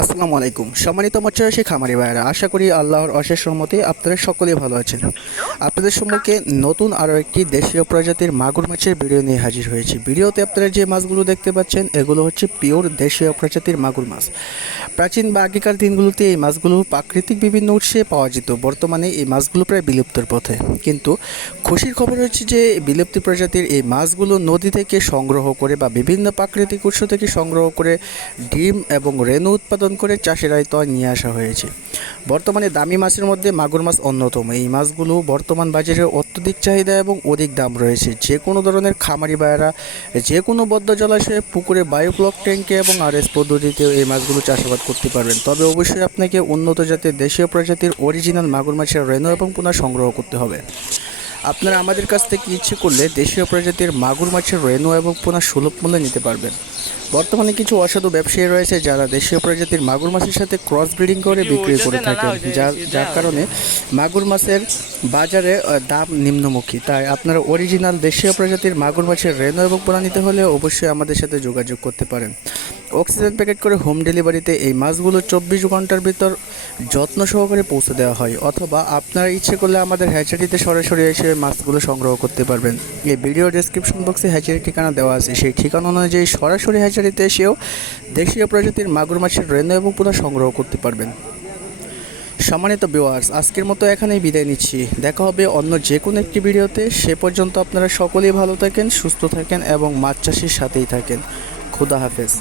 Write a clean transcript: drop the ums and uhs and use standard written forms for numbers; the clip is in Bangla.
আসসালামু আলাইকুম। সম্মানিত মৎস্যচাষী খামারি ভাইয়েরা, আশা করি আল্লাহর অশেষ রহমতে আপনারা সকলেই ভালো আছেন। আপনাদের সম্মুখে নতুন আরও একটি দেশীয় প্রজাতির মাগুর মাছের ভিডিও নিয়ে হাজির হয়েছি। ভিডিওতে আপনারা যে মাছগুলো দেখতে পাচ্ছেন এগুলো হচ্ছে পিওর দেশীয় প্রজাতির মাগুর মাছ। প্রাচীন বা আগেকার দিনগুলোতে এই মাছগুলো প্রাকৃতিক বিভিন্ন উৎসে পাওয়া যেত। বর্তমানে এই মাছগুলো প্রায় বিলুপ্তর পথে। কিন্তু খুশির খবর হচ্ছে যে বিলুপ্তি প্রজাতির এই মাছগুলো নদী থেকে সংগ্রহ করে বা বিভিন্ন প্রাকৃতিক উৎস থেকে সংগ্রহ করে ডিম এবং রেণু উৎপাদন করে চাষের আয়ত্তায় নিয়ে আসা হয়েছে। বর্তমানে দামি মাছের মধ্যে মাগুর মাছ অন্যতম। এই মাছগুলো বর্তমান বাজারে অত্যধিক চাহিদা এবং অধিক দাম রয়েছে। যে কোনো ধরনের খামারি ভাইয়েরা যে কোনো বদ্ধ জলাশয়ে, পুকুরে, বায়োফ্লক ট্যাঙ্কে এবং আরএস পদ্ধতিতেও এই মাছগুলো চাষাবাদ করতে পারবেন। তবে অবশ্যই আপনাকে উন্নত জাতের দেশীয় প্রজাতির অরিজিনাল মাগুর মাছের রেণু এবং পোনা সংগ্রহ করতে হবে। আপনারা আমাদের কাছ থেকে ইচ্ছে করলে দেশীয় প্রজাতির মাগুর মাছের রেণু এবং পোনা সুলভ মূল্যে নিতে পারবেন। বর্তমানে কিছু অসাধু ব্যবসায়ী রয়েছে যারা দেশীয় প্রজাতির মাগুর মাছের সাথে ক্রস ব্রিডিং করে বিক্রি করে থাকেন, যার কারণে মাগুর মাছের বাজারে দাম নিম্নমুখী। তাই আপনারা অরিজিনাল দেশীয় প্রজাতির মাগুর মাছের রেণু এবং পোনা নিতে হলে অবশ্যই আমাদের সাথে যোগাযোগ করতে পারেন। অক্সিজেন প্যাকেট করে হোম ডেলিভারিতে এই মাছগুলো 24 ঘন্টার ভিতর যত্ন সহকারে পৌঁছে দেওয়া হয়, অথবা আপনারা ইচ্ছে করলে আমাদের হ্যাচারিতে সরাসরি এসে মাছগুলো সংগ্রহ করতে পারবেন। এই ভিডিও ডেসক্রিপশন বক্সে হ্যাচারির ঠিকানা দেওয়া আছে, সেই ঠিকানা অনুযায়ী সরাসরি হ্যাচারিতে এসেও দেশীয় প্রজাতির মাগুর মাছের রেণু এবং পোনা সংগ্রহ করতে পারবেন। সম্মানিত ভিউয়ার্স, আজকের মতো এখানেই বিদায় নিচ্ছি। দেখা হবে অন্য যে কোনো একটি ভিডিওতে। সে পর্যন্ত আপনারা সকলেই ভালো থাকেন, সুস্থ থাকেন এবং মাছ চাষের সাথেই থাকেন। খুদা হাফেজ।